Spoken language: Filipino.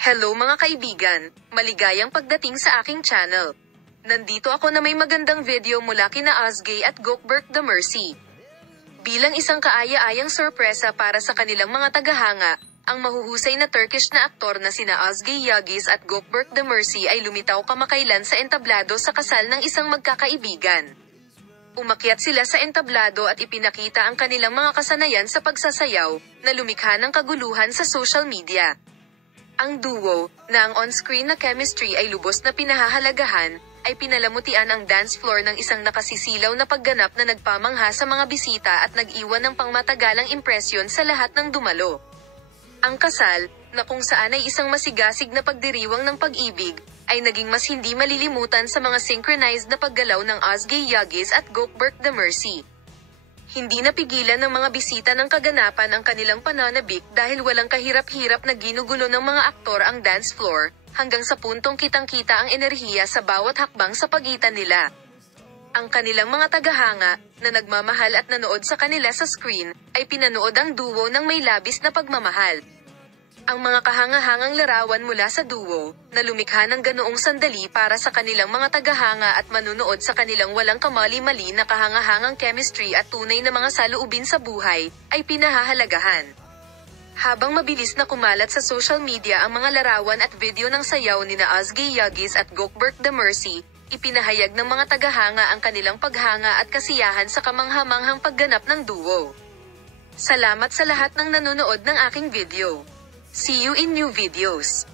Hello mga kaibigan, maligayang pagdating sa aking channel. Nandito ako na may magandang video mula kina Özge at Gökberk Demirci. Bilang isang kaaya-ayang sorpresa para sa kanilang mga tagahanga, ang mahuhusay na Turkish na aktor na sina Özge Yildiz at Gökberk Demirci ay lumitaw kamakailan sa entablado sa kasal ng isang magkakaibigan. Umakyat sila sa entablado at ipinakita ang kanilang mga kasanayan sa pagsasayaw, na lumikha ng kaguluhan sa social media. Ang duo, na ang on-screen na chemistry ay lubos na pinahahalagahan, ay pinalamutian ang dance floor ng isang nakasisilaw na pagganap na nagpamangha sa mga bisita at nag-iwan ng pangmatagalang impresyon sa lahat ng dumalo. Ang kasal, na kung saan ay isang masigasig na pagdiriwang ng pag-ibig, ay naging mas hindi malilimutan sa mga synchronized na paggalaw ng Özge Yildiz at Gökberk Demirci. Hindi napigilan ng mga bisita ng kaganapan ang kanilang pananabik dahil walang kahirap-hirap na ginugulo ng mga aktor ang dance floor, hanggang sa puntong kitang-kita ang enerhiya sa bawat hakbang sa pagitan nila. Ang kanilang mga tagahanga, na nagmamahal at nanood sa kanila sa screen, ay pinanood ang duo ng may labis na pagmamahal. Ang mga kahangahangang larawan mula sa duo, na lumikha ng ganoong sandali para sa kanilang mga tagahanga at manunood sa kanilang walang kamali-mali na kahangahangang chemistry at tunay na mga saloobin sa buhay, ay pinahahalagahan. Habang mabilis na kumalat sa social media ang mga larawan at video ng sayaw nina Özge Yildiz at Gökberk Demirci, ipinahayag ng mga tagahanga ang kanilang paghanga at kasiyahan sa kamanghamanghang pagganap ng duo. Salamat sa lahat ng nanonood ng aking video. See you in new videos.